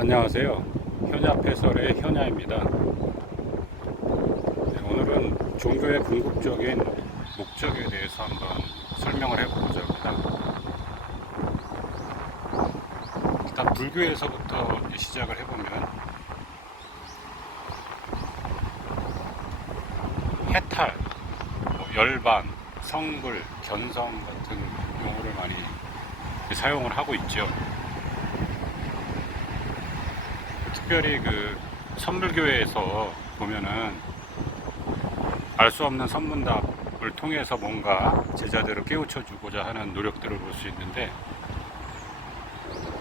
안녕하세요. 현야 패설의 현야입니다. 네, 오늘은 종교의 궁극적인 목적에 대해서 한번 설명을 해보고자 합니다. 일단 불교에서부터 시작을 해보면 해탈, 뭐 열반, 성불, 견성 같은 용어를 많이 사용을 하고 있죠. 특별히 그 선불교회에서 보면은 알 수 없는 선문답을 통해서 뭔가 제자들을 깨우쳐 주고자 하는 노력들을 볼 수 있는데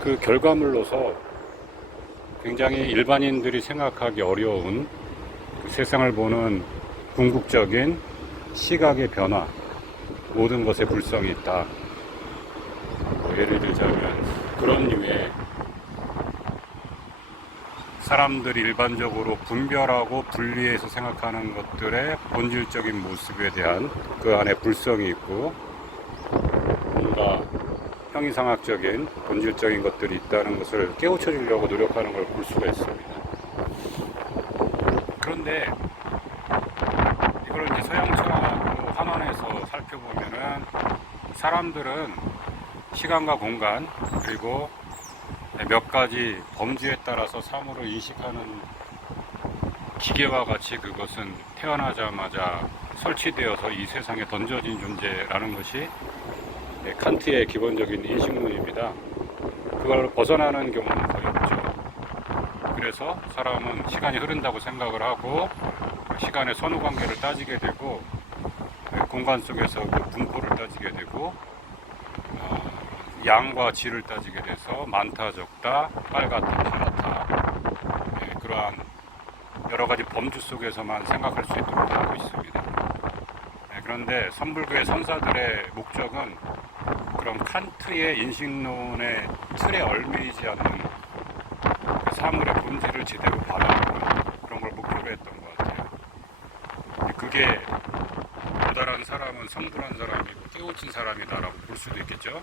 그 결과물로서 굉장히 일반인들이 생각하기 어려운 그 세상을 보는 궁극적인 시각의 변화, 모든 것에 불성이 있다. 뭐 예를 들자면 그런 류의 사람들이 일반적으로 분별하고 분리해서 생각하는 것들의 본질적인 모습에 대한 그 안에 불성이 있고 뭔가 형이상학적인 본질적인 것들이 있다는 것을 깨우쳐 주려고 노력하는 걸 볼 수가 있습니다. 그런데 이걸 이제 서양 철학으로 환원해서 살펴보면은 사람들은 시간과 공간 그리고 몇 가지 범주에 따라서 사물을 인식하는 기계와 같이 그것은 태어나자마자 설치되어서 이 세상에 던져진 존재라는 것이 네, 칸트의 기본적인 인식론입니다. 그걸 벗어나는 경우는 거의 없죠. 그래서 사람은 시간이 흐른다고 생각을 하고 시간의 선후 관계를 따지게 되고 네, 공간 속에서 그 분포를 따지게 되고 어, 양과 질을 따지게 돼서 많다 적다 빨갛다 파랗다 네, 그러한 여러 가지 범주 속에서만 생각할 수 있도록 하고 있습니다. 네, 그런데 선불교의 선사들의 목적은 그런 칸트의 인식론의 틀에 얽매이지 않는 그 사물의 본질을 제대로 바라보는 그런 걸 목표로 했던 것 같아요. 그게 도달한 사람은 성불한 사람이고 깨우친 사람이다라고 볼 수도 있겠죠.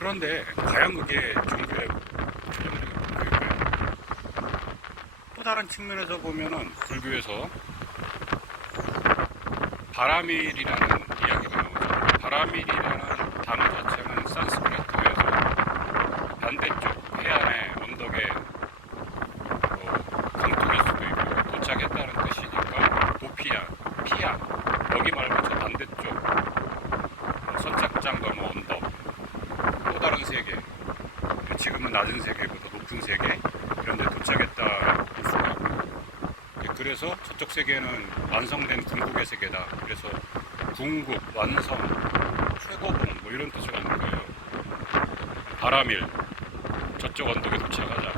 그런데 과연 그게 종교의 목적일까요? 또 다른 측면에서 보면은 불교에서 바라밀이라는 이야기가 나오죠. 바라밀이라는 단어 자체는 산스크리트에서 반대쪽 해안의 언덕에 뭐 강둑일 수도 있고 도착했다는 뜻이니까 도피안, 피안 여기 말고 저 반대쪽 뭐 선착장과 뭐 언덕 또 다른 세계 지금은 낮은 높은 세계 이런 데 도착했다. 있고 네, 그래서 저쪽 세계는 완성된 궁극의 세계다. 그래서 궁극, 완성, 최고봉 뭐 이런 뜻을 갖는 거예요. 바라밀 저쪽 언덕에 도착하자.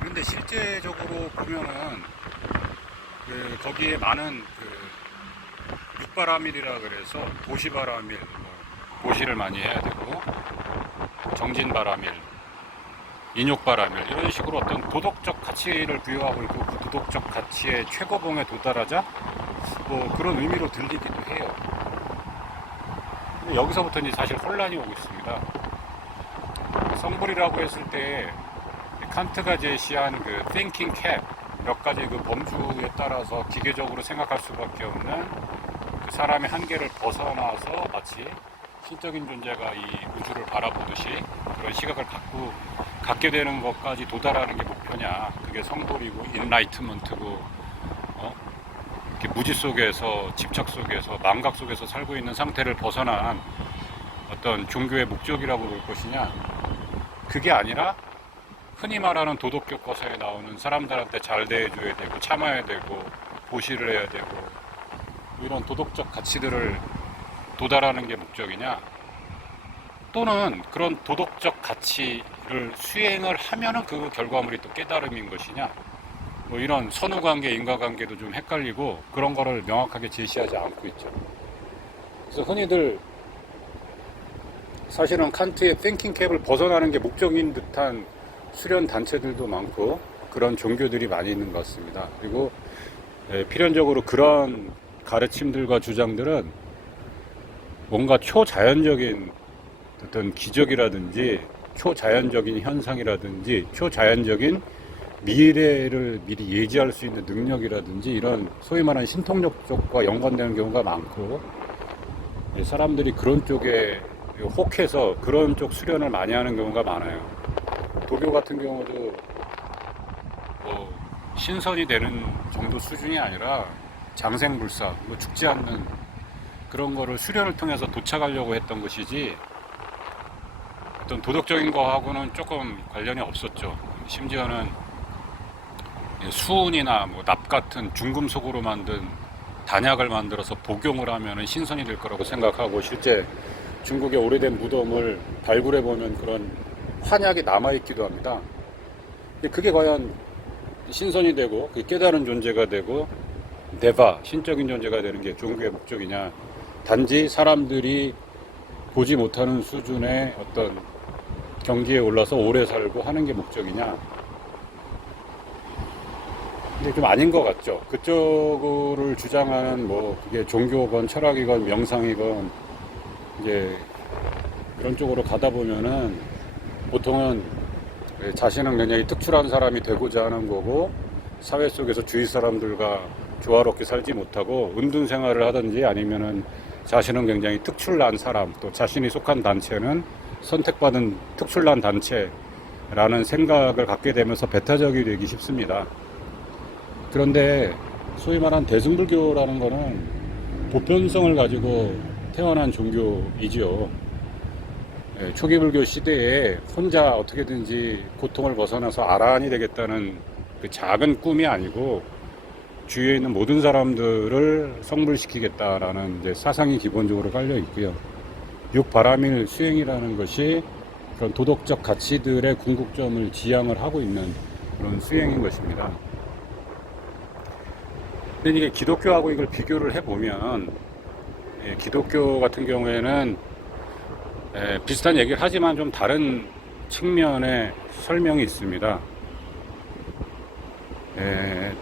근데 실제적으로 보면은 그 거기에 많은 그 육바라밀이라 그래서 도시바라밀 뭐 고시를 많이 해야 되고 정진바라밀, 인욕바라밀 이런 식으로 어떤 도덕적 가치를 부여하고 있고 그 도덕적 가치의 최고봉에 도달하자 뭐 그런 의미로 들리기도 해요. 여기서부터 이제 사실 혼란이 오고 있습니다. 성불이라고 했을 때 칸트가 제시한 그 thinking cap 몇 가지 그 범주에 따라서 기계적으로 생각할 수밖에 없는 그 사람의 한계를 벗어나서 마치 신적인 존재가 이 우주를 바라보듯이 그런 시각을 갖고 갖게 되는 것까지 도달하는 게 목표냐? 그게 성불이고 인라이트먼트고 어? 이렇게 무지 속에서 집착 속에서 망각 속에서 살고 있는 상태를 벗어난 어떤 종교의 목적이라고 볼 것이냐? 그게 아니라 흔히 말하는 도덕 교과서에 나오는 사람들한테 잘 대해줘야 되고 참아야 되고 보시를 해야 되고 이런 도덕적 가치들을 도달하는 게 목적이냐? 또는 그런 도덕적 가치 를 수행을 하면은 그 결과물이 또 깨달음인 것이냐? 뭐 이런 선후관계, 인과관계도 좀 헷갈리고 그런 거를 명확하게 제시하지 않고 있죠. 그래서 흔히들 사실은 칸트의 땡킹 캡을 벗어나는 게 목적인 듯한 수련 단체들도 많고 그런 종교들이 많이 있는 것 같습니다. 그리고 예, 필연적으로 그런 가르침들과 주장들은 뭔가 초자연적인 어떤 기적이라든지 초자연적인 현상이라든지 초자연적인 미래를 미리 예지할 수 있는 능력이라든지 이런 소위 말하는 신통력 쪽과 연관되는 경우가 많고 예, 사람들이 그런 쪽에 혹해서 그런 쪽 수련을 많이 하는 경우가 많아요. 도교 같은 경우도 뭐 신선이 되는 정도 수준이 아니라 장생불사, 뭐 죽지 않는 그런 거를 수련을 통해서 도착하려고 했던 것이지 어떤 도덕적인 거하고는 조금 관련이 없었죠. 심지어는 예, 수은이나 뭐 납 같은 중금속으로 만든 단약을 만들어서 복용을 하면 신선이 될 거라고 생각하고 실제 중국의 오래된 무덤을 발굴해 보면 그런 환약이 남아 있기도 합니다. 그게 과연 신선이 되고 그 깨달은 존재가 되고 대바 신적인 존재가 되는 게 종교의 목적이냐 단지 사람들이 보지 못하는 수준의 어떤 경지에 올라서 오래 살고 하는 게 목적이냐? 근데 좀 아닌 것 같죠. 그쪽을 주장하는 뭐 그게 종교건 철학이건 명상이건 이제 그런 쪽으로 가다 보면은 보통은 자신은 굉장히 특출한 사람이 되고자 하는 거고 사회 속에서 주위 사람들과 조화롭게 살지 못하고 은둔 생활을 하든지 아니면은 자신은 굉장히 특출난 사람 또 자신이 속한 단체는 선택받은 특출난 단체라는 생각을 갖게 되면서 배타적이 되기 쉽습니다. 그런데 소위 말한 대승불교라는 거는 보편성을 가지고 태어난 종교이지요. 예, 초기 불교 시대에 혼자 어떻게든지 고통을 벗어나서 아라한이 되겠다는 그 작은 꿈이 아니고 주위에 있는 모든 사람들을 성불시키겠다라는 이제 사상이 기본적으로 깔려 있고요. 육바라밀 수행이라는 것이 그런 도덕적 가치들의 궁극점을 지향을 하고 있는 그런 수행인 것입니다. 근데 이게 기독교하고 이걸 비교를 해보면 예, 기독교 같은 경우에는 예, 비슷한 얘기를 하지만 좀 다른 측면의 설명이 있습니다. 예,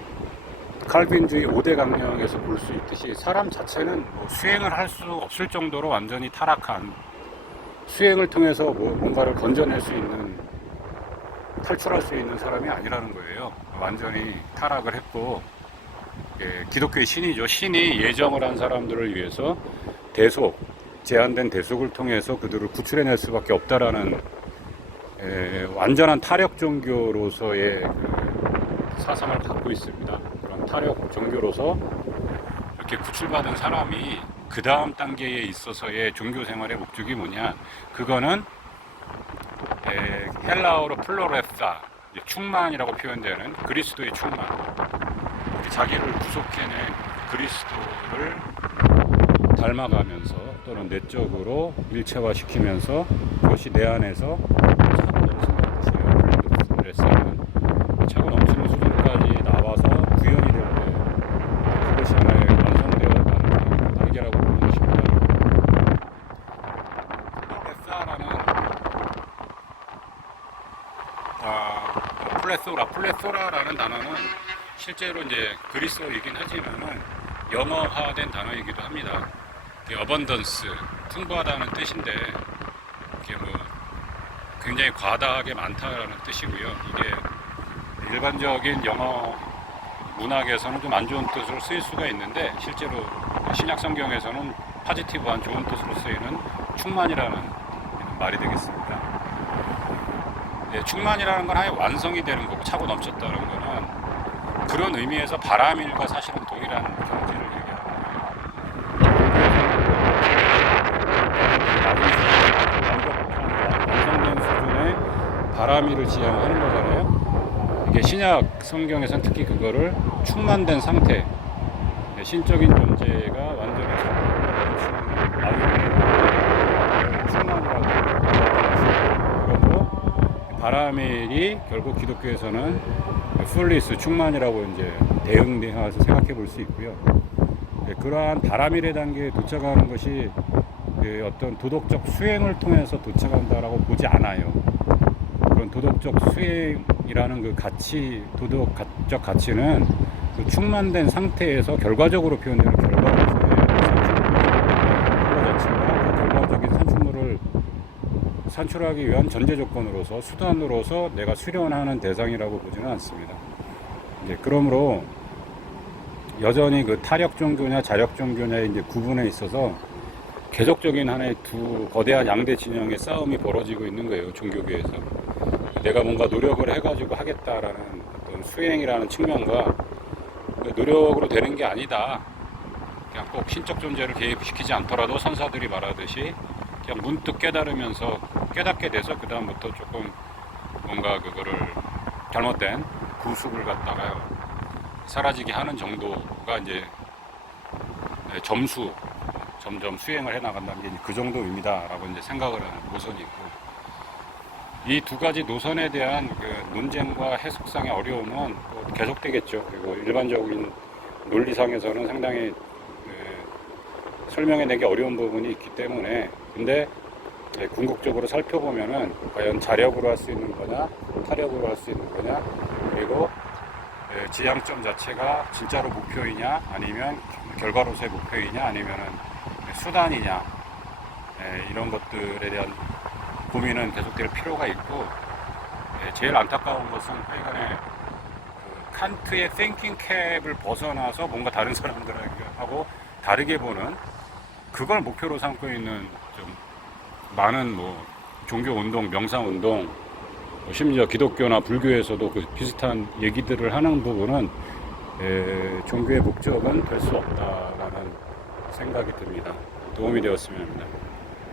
칼빈주의 5대 강령에서 볼 수 있듯이 사람 자체는 뭐 수행을 할 수 없을 정도로 완전히 타락한 수행을 통해서 뭐 뭔가를 건져낼 수 있는 탈출할 수 있는 사람이 아니라는 거예요. 완전히 타락을 했고 예, 기독교의 신이죠. 신이 예정을 한 사람들을 위해서 대속, 제한된 대속을 통해서 그들을 구출해낼 수밖에 없다라는 예, 완전한 타력 종교로서의 그 사상을 갖고 있습니다. 타력 종교로서 이렇게 구출받은 사람이 그 다음 단계에 있어서의 종교 생활의 목적이 뭐냐? 그거는 에, 헬라어로 플로레사, 충만이라고 표현되는 그리스도의 충만. 자기를 구속해낸 그리스도를 닮아가면서 또는 내적으로 일체화시키면서 그것이 내 안에서 차고 넘치는 뜻이에요. 그레스는 차고 넘치는 수준까지 나와서 구현이 될 때 그것이 하나의 완성되어 가는 단계라고 보는 것입니다. 플레사라는 아, 플레소라, 플레소라라는 단어는 실제로 이제 그리스어이긴 하지만은 영어화된 단어이기도 합니다. 어번던스, 풍부하다는 뜻인데 이게 뭐 굉장히 과다하게 많다라는 뜻이고요. 이게 일반적인 영어 문학에서는 좀 안 좋은 뜻으로 쓰일 수가 있는데 실제로 신약 성경에서는 파지티브한 좋은 뜻으로 쓰이는 충만이라는 말이 되겠습니다. 예, 충만이라는 건 아예 완성이 되는 거고 차고 넘쳤다는 거는 그런 의미에서 바라밀과 사실은 동일한 경지를 얘기하는 거예요. 수준의 바라밀을 지향하는 거잖아요. 이게 신약 성경에서는 특히 그거를 충만된 상태, 예, 신적인 존재가 완전히 충만이라고 그러므로 바라밀이 결국 기독교에서는 풀리스 충만이라고 이제 대응해서 생각해 볼 수 있고요. 네, 그러한 바라밀의 단계에 도착하는 것이 그 어떤 도덕적 수행을 통해서 도착한다라고 보지 않아요. 그런 도덕적 수행이라는 그 가치, 도덕적 가치는 그 충만된 상태에서 결과적으로 표현되는 결과로서의 산출물, 그거 자체가 그 결과적인 산출물을 산출하기 위한 전제 조건으로서 수단으로서 내가 수련하는 대상이라고 보지는 않습니다. 이제 그러므로 여전히 그 타력 종교냐 자력 종교냐의 이제 구분에 있어서 계속적인 하나의 두 거대한 양대 진영의 싸움이 벌어지고 있는 거예요 종교계에서 내가 뭔가 노력을 해가지고 하겠다라는 어떤 수행이라는 측면과 그 노력으로 되는 게 아니다 그냥 꼭 신적 존재를 개입시키지 않더라도 선사들이 말하듯이 문득 깨달으면서 깨닫게 돼서 그 다음부터 조금 뭔가 그거를 잘못된 구습을 갖다가 사라지게 하는 정도가 이제 네, 점수 점점 수행을 해 나간다는 게 그 정도입니다라고 이제 생각을 하는 노선이 있고 이 두 가지 노선에 대한 그 논쟁과 해석상의 어려움은 또 계속되겠죠. 그리고 일반적인 논리상에서는 상당히 그 설명해내기 어려운 부분이 있기 때문에 근데 네, 궁극적으로 살펴보면은 과연 자력으로 할 수 있는 거냐 타력으로 할 수 있는 거냐 그리고 예, 지향점 자체가 진짜로 목표이냐 아니면 결과로서의 목표이냐 아니면은 수단이냐 예, 이런 것들에 대한 고민은 계속될 필요가 있고 예, 제일 안타까운 것은 하여간에 그 칸트의 땡킹 캡을 벗어나서 뭔가 다른 사람들하고 다르게 보는 그걸 목표로 삼고 있는 좀 많은 뭐 종교 운동, 명상 운동, 뭐 심지어 기독교나 불교에서도 그 비슷한 얘기들을 하는 부분은 에, 종교의 목적은 될 수 없다라는 생각이 듭니다. 도움이 되었으면 합니다.